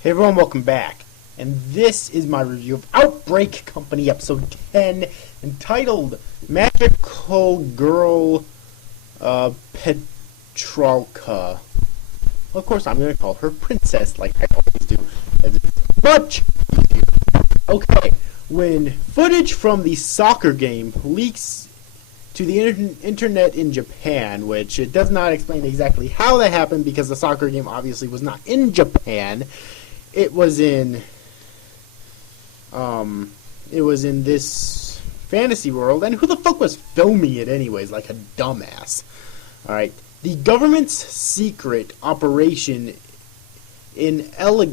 Hey everyone, welcome back. And this is my review of Outbreak Company episode 10, entitled Magical Girl Petralka. Of course, I'm going to call her Princess, like I always do. It's much easier. Okay, when footage from the soccer game leaks to the internet in Japan, which it does not explain exactly how that happened because the soccer game obviously was not in Japan. It was in this fantasy world, and who the fuck was filming it anyways, like a dumbass? Alright, the government's secret operation in Eldant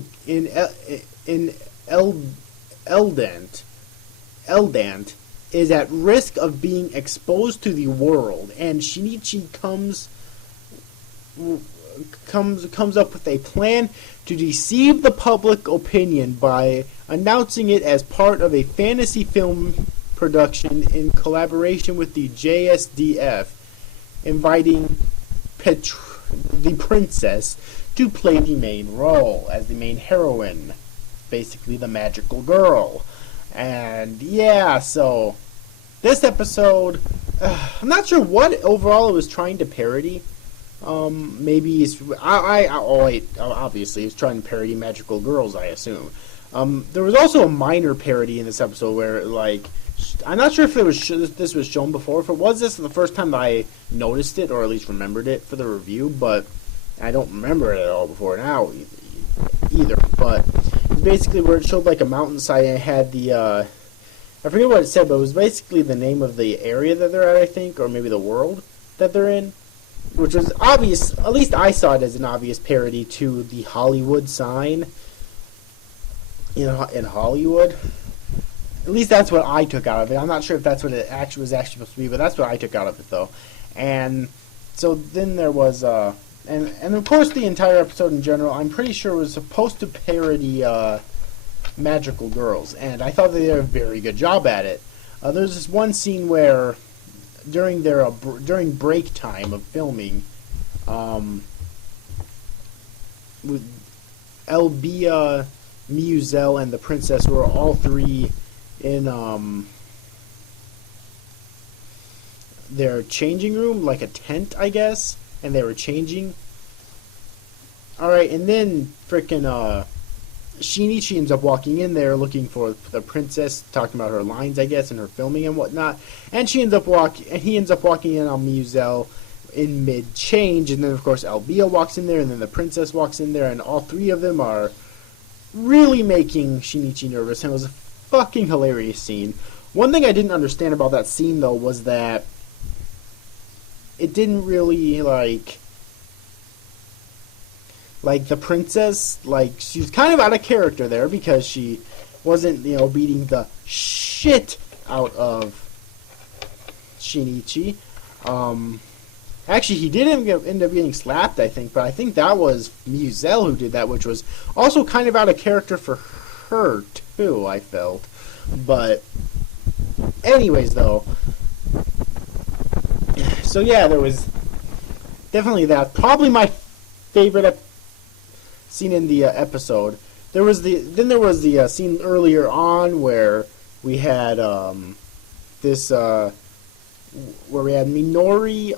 is at risk of being exposed to the world, and Shinichi comes up with a plan to deceive the public opinion by announcing it as part of a fantasy film production in collaboration with the JSDF, inviting the princess to play the main role as the main heroine, basically the magical girl. And yeah, so this episode, I'm not sure what overall it was trying to parody. Maybe it's obviously it's trying to parody magical girls, I assume. There was also a minor parody in this episode where, like, I'm not sure if this was shown before. If it was, this is the first time that I noticed it, or at least remembered it for the review, but I don't remember it at all before now either. But it's basically where it showed like a mountainside and it had the I forget what it said, but it was basically the name of the area that they're at, I think, or maybe the world that they're in. Which was obvious, at least I saw it as an obvious parody to the Hollywood sign in Hollywood. At least that's what I took out of it. I'm not sure if that's what it was actually supposed to be, but that's what I took out of it, though. And so then there was, and of course the entire episode in general, I'm pretty sure was supposed to parody magical girls, and I thought they did a very good job at it. There's this one scene where during break time of filming, with Elbia, Miuzel, and the princess were all three in their changing room, like a tent, I guess, and they were changing. Alright, and then frickin' Shinichi ends up walking in there looking for the princess, talking about her lines, I guess, and her filming and whatnot. And he ends up walking in on Miuzel in mid-change, and then of course Albia walks in there, and then the princess walks in there, and all three of them are really making Shinichi nervous, and it was a fucking hilarious scene. One thing I didn't understand about that scene, though, was that it didn't really, like the princess, like, she was kind of out of character there because she wasn't, beating the shit out of Shinichi. Actually, he did end up getting slapped, I think, but I think that was Miuzel who did that, which was also kind of out of character for her, too, I felt. But, anyways, though, so yeah, there was definitely that. Probably my favorite scene in the episode. There was the scene earlier on where we had this where we had Minori,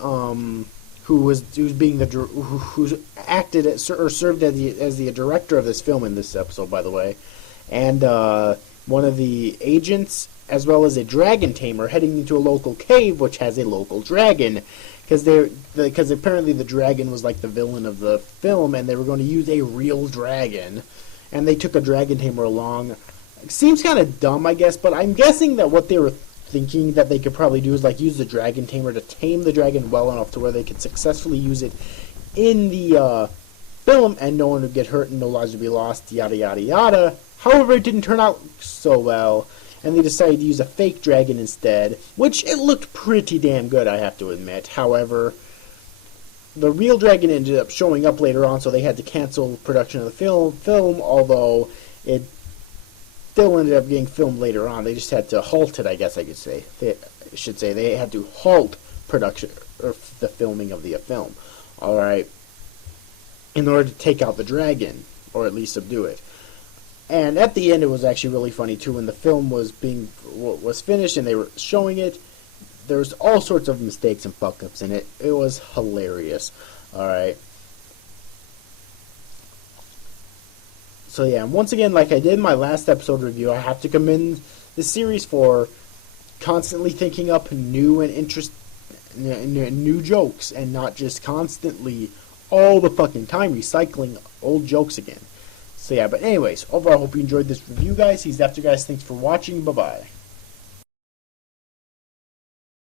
who's acted as, or served as the director of this film in this episode, by the way, and one of the agents, as well as a dragon tamer, heading into a local cave which has a local dragon. Because apparently the dragon was like the villain of the film, and they were going to use a real dragon, and they took a dragon tamer along. It seems kind of dumb, I guess, but I'm guessing that what they were thinking that they could probably do is like use the dragon tamer to tame the dragon well enough to where they could successfully use it in the film, and no one would get hurt and no lives would be lost, yada yada yada. However, it didn't turn out so well, and they decided to use a fake dragon instead, which it looked pretty damn good, I have to admit. However, the real dragon ended up showing up later on, so they had to cancel production of the film, although it still ended up getting filmed later on. They just had to halt it, I guess I could say. They had to halt production, or the filming of the film, alright, in order to take out the dragon, or at least subdue it. And at the end, it was actually really funny too. When the film was finished and they were showing it, there was all sorts of mistakes and fuck ups in it. It was hilarious. All right. So yeah, and once again, like I did in my last episode review, I have to commend the series for constantly thinking up new and new jokes, and not just constantly all the fucking time recycling old jokes again. So yeah, but anyways, overall, I hope you enjoyed this review, guys. He's after, guys. Thanks for watching. Bye-bye.